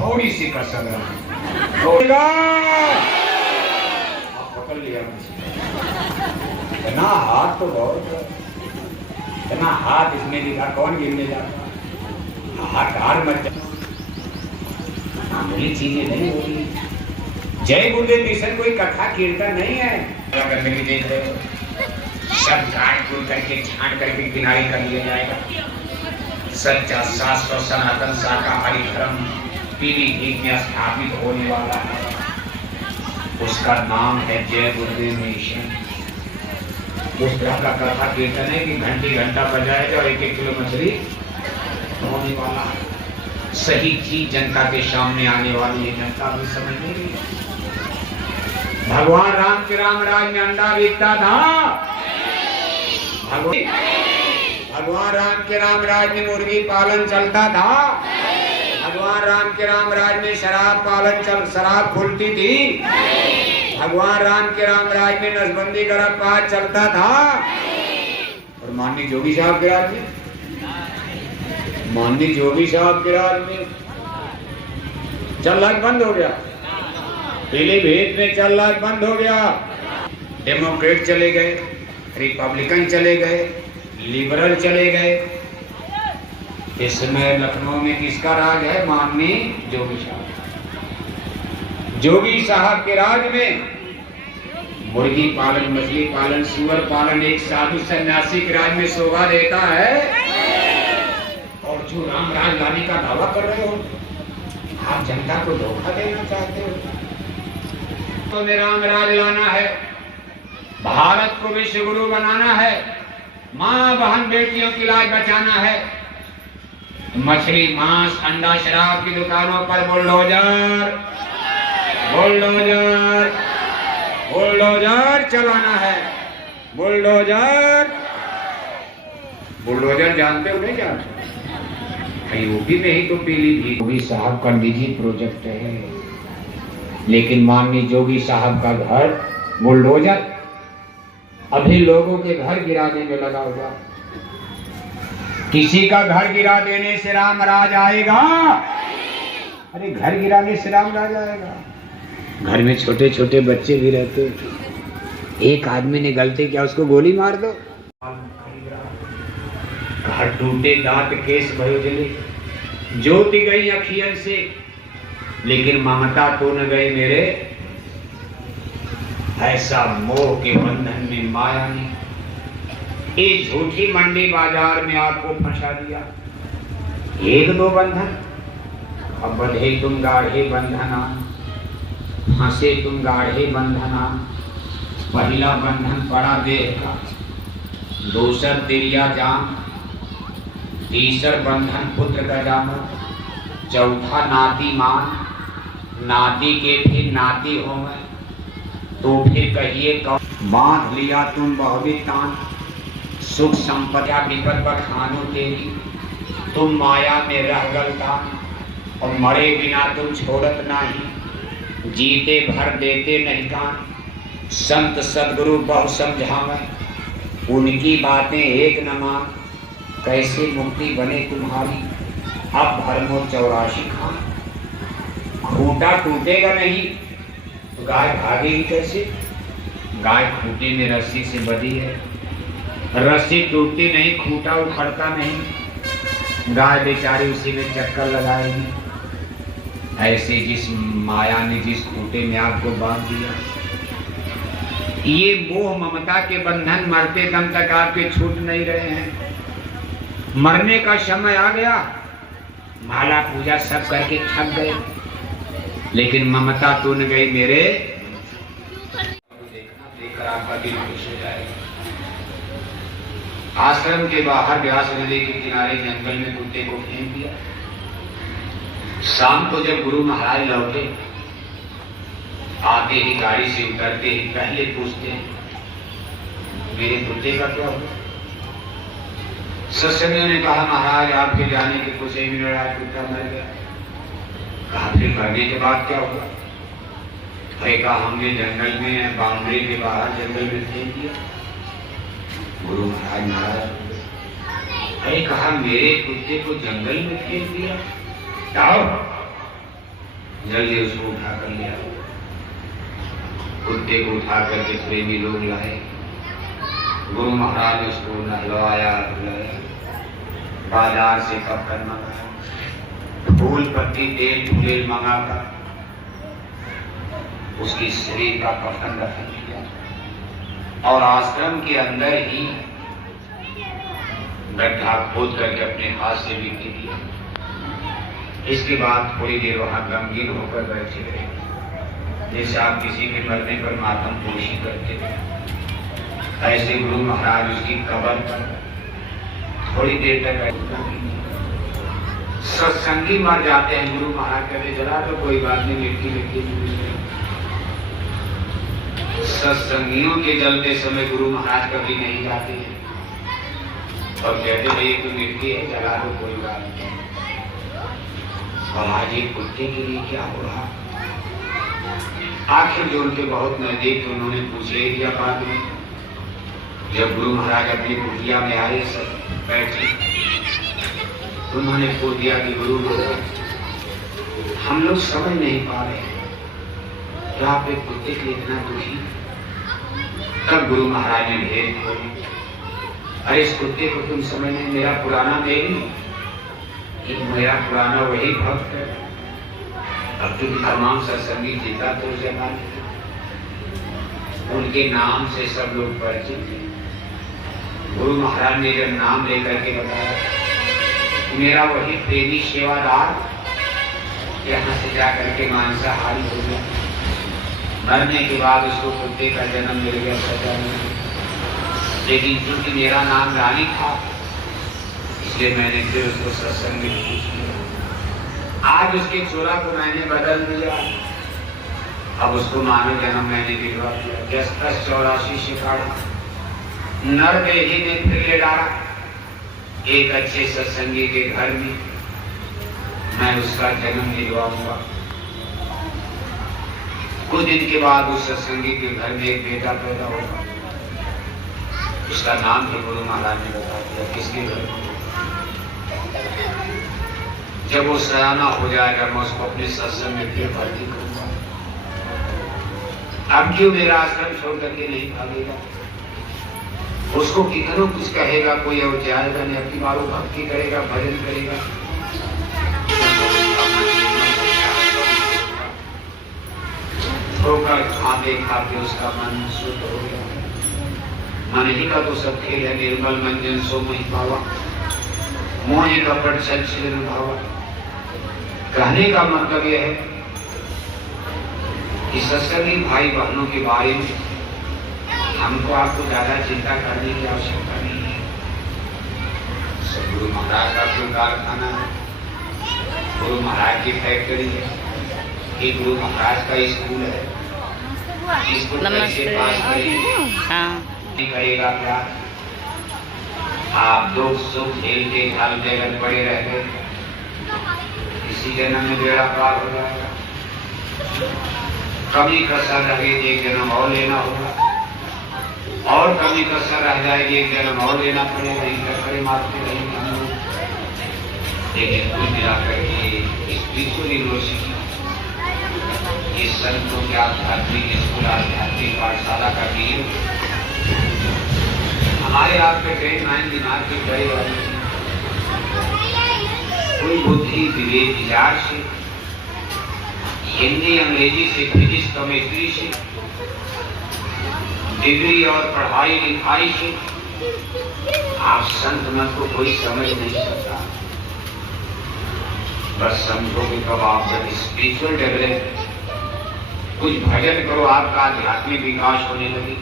थोड़ी सी कसर है, पकड़ लिया मुझे। इतना हाथ तो बहुत, इतना हाथ इसमें दिखा, कौन गिरने जाता, हाथ मत जा, मामूली चीजें नहीं होगी। जय गुरुदेव मिशन कोई कथा कीर्तन नहीं है करने की देख रहे हो, सब काट कूट करके छांट करके किनारे कर लिया जाएगा। सच्चा शास्त्र सनातन शाकाहारी धर्म पीढ़ीभीत में स्थापित होने वाला है, उसका नाम है जय गुरुदेव मिशन। उस तरह का कथा कीर्तन है कि घंटी घंटा बजाएगा और 1-1 किलो मछली होने वाला है। सही चीज जनता के सामने आने वाली है, जनता भी समझ नहीं। भगवान राम के राम राज में अंडा बिकता था, भगवान राम के राम राज में मुर्गी पालन चलता था, भगवान राम के राम राज में शराब खुलती थी, भगवान राम के राम राज में नसबंदी गर्भपात चलता था। और माननीय जोगी साहब के राज में, माननीय जोगी साहब के राज में चलना बंद हो गया, पीलीभीत में चलना बंद हो गया। डेमोक्रेट चले गए, रिपब्लिकन चले गए, लिबरल चले गए। इस समय लखनऊ में किसका राज है? माननीय जोगी साहब। जोगी साहब के राज में मुर्गी पालन, मछली पालन, सुअर पालन एक साधु सन्यासी के राज में शोभा देता है। और जो राम राज लाने का दावा कर रहे हो, आप जनता को धोखा देना चाहते हो। तो में राम राज लाना है, भारत को विश्व गुरु बनाना है, माँ बहन बेटियों की लाज बचाना है। मछली मांस अंडा शराब की दुकानों पर बुलडोजर बुलडोजर बुलडोजर चलाना है। बुलडोजर बुलडोजर जानते हो नहीं जानते? यूपी में ही तो पीलीभीत जोगी साहब का निजी प्रोजेक्ट है, लेकिन माननीय जोगी साहब का घर बुलडोजर अभी लोगों के घर गिराने में लगा हुआ। किसी का घर गिरा देने से राम राज आएगा? अरे घर गिराने से राम राज आएगा? घर में छोटे छोटे बच्चे भी रहते, एक आदमी ने गलती किया उसको गोली मार दो। घर टूटे दांत केस भयो जले, ज्योति गई अखियन से, लेकिन ममता तो न गई मेरे। ऐसा मोह के बंधन में माया ने इस झूठी मंडी बाजार में आपको फंसा दिया। 1-2 बंधन, अब बंधे तुम गाढ़े बंधना, हंसे तुम गाढ़े बंधना। पहला बंधन पड़ा देह का, दूसर तिरिया जाम, तीसर बंधन पुत्र का जाम, चौथा नाती मान, नाती के फिर नाती हो गए तो फिर कहिए कौन। बांध लिया तुम बहुविध तान, सुख संपदा विपद बखानो तेरी, तुम माया में रह गलतान। और मरे बिना तुम छोड़त नहीं, जीते भर देते नहीं कान। संत सदगुरु बहु समझावे, उनकी बातें एक न मान। कैसे मुक्ति बने तुम्हारी, अब भरमो 84 खान। खूंटा टूटेगा नहीं तो गाय भागेगी कैसे? गाय खूंटे में रस्सी से बंधी है, रस्सी टूटती नहीं, खूंटा उखड़ता नहीं, गाय बेचारी उसी में चक्कर लगाएगी। ऐसे जिस माया ने जिस खूंटे में आपको बांध दिया, ये मोह ममता के बंधन मरते दम तक आपके छूट नहीं रहे हैं। मरने का समय आ गया, माला पूजा सब करके थक गए, लेकिन ममता तो न गई मेरे। देखकर आपका दिल खुश हो जाएगा। आश्रम के बाहर व्यास नदी के किनारे जंगल में कुत्ते को फेंक दिया। शाम को जब गुरु महाराज लौटे, आते ही गाड़ी से उतरते ही पहले पूछते हैं, मेरे कुत्ते का क्या हुआ? सत्संगियों ने कहा, महाराज आपके जाने के कुछ ही मिनट आज कुत्ता मर गया। कहा फिर मरने के बाद क्या हुआ? भाई कहा हमने जंगल में बाउंड्री के बाहर जंगल में फेंक दिया। गुरु महाराज नाराज। भाई कहा मेरे कुत्ते को जंगल में फेंक दिया? जाओ जल्दी उसको उठा कर लिया। कुत्ते को उठा करके प्रेमी लोग लाए। गुरु महाराज ने उसको नहलवाया, धुलाया, बाजार से कफन मंगाया, फूल पत्ती तेल फूलेल मंगाकर उसकी शरीर का कफन रख दिया और आश्रम के अंदर ही गड्ढा खोद करके अपने हाथ से भी दे दिया। इसके बाद थोड़ी देर वहां गमगीन होकर बैठे रहे, जैसे आप किसी के मरने पर मातम पोशी करते थे, ऐसे गुरु महाराज उसकी कब्र पर थोड़ी देर तक बैठे। सत्संगी मर जाते हैं, गुरु महाराज कहते जला तो कोई बात नहीं, मिट्टी मिट्टी। सत्संगियों के जलते समय गुरु महाराज कभी नहीं जाते हैं और कहते भाई तो मिट्टी है, जला दो कोई बात नहीं। और आज एक कुत्ते के लिए क्या हो रहा? आखिर जो उनके बहुत नजदीक थे उन्होंने पूछ ही दिया। बाद में जब गुरु महाराज अपनी कुटिया में आए, सब बैठे, उन्होंने पूछ दिया कि गुरु महाराज हम लोग समझ नहीं पा रहे तो आप एक कुत्ते के लिए इतना दुखी। तब गुरु महाराज ने भेद खोली, अरे इस कुत्ते को तुम समझ नहीं, मेरा पुराना देवी, मेरा पुराना वही भक्त है। अब तुम तमाम सत्संगी जीता तो जमाने उनके नाम से सब लोग परिचित हैं। गुरु महाराज ने जब नाम लेकर के बताया, मेरा वही प्रेमी सेवादार यहाँ से जाकर के मांसाहारी हो गया। मरने के बाद उसको कुत्ते का जन्म मिल गया, सजा मिल गई। लेकिन चूंकि मेरा नाम रानी था इसलिए मैंने फिर उसको सत्संग में पूछ लिया। आज उसके चोला को मैंने बदल दिया, अब उसको मानव जन्म मैंने दिलवा दिया। 84 शिकाड़ा नर देही ने फिर ले डाला एक अच्छे सत्संगी के घर में, मैं उसका जन्म दिलवाऊंगा। कुछ दिन के बाद उस सत्संगी के घर में एक बेटा पैदा होगा, उसका नाम भी गुरु महाराज ने बता दिया। किसके घर में? जब वो सयाना हो जाएगा मैं उसको अपने सत्संग में फिर भर्ती करूंगा। अब क्यों मेरा आश्रम छोड़ करके नहीं भागेगा? उसको कितनों कुछ कहेगा, कोई और जाएगा नहीं, अपनी बारों भक्ति करेगा, भजन करेगा। ठोकर खाते खाते उसका मन शुद्ध हो गया। मन ही का तो सब खेल है, निर्मल मंजन सो मही पावा, मोहि कपट सच्चिद भावा। कहने का मतलब यह है कि सत्संगी भाई बहनों के बारे में हमको आपको ज्यादा चिंता करने की आवश्यकता नहीं है। सब गुरु महाराज का कोई कारखाना है, गुरु महाराज की फैक्ट्री है, ये गुरु महाराज का स्कूल है। इसको कैसे पास करेगा क्या? आप दुख सुख झेलते ढालते अगर पड़े रह गए, इसी जन्म में बेड़ा पार हो जाएगा। कमी कसर रह गई, एक जन्म और लेना होगा, और कमी कसर रह जाएगी, एक जन्म और लेना पड़ेगा। इन चक्करे मारते रहेंगे हम लोग। लेकिन कुल मिलाकर के स्पिरिचुअल यूनिवर्सिटी, इस संतों के आध्यात्मिक स्कूल, आध्यात्मिक पाठशाला का वीर हमारे आपके ट्रेन माइन दिमाग के बड़े वाले कोई बुद्धि विवेक विचार से, हिंदी अंग्रेजी से, फिजिक्स केमिस्ट्री से, डिग्री और पढ़ाई लिखाई से आप संत मत को कोई समझ नहीं सकता। बस समझोगे कब आप जब स्पिरिचुअल डेवलप कुछ भजन करो, आपका आध्यात्मिक विकास होने लगे।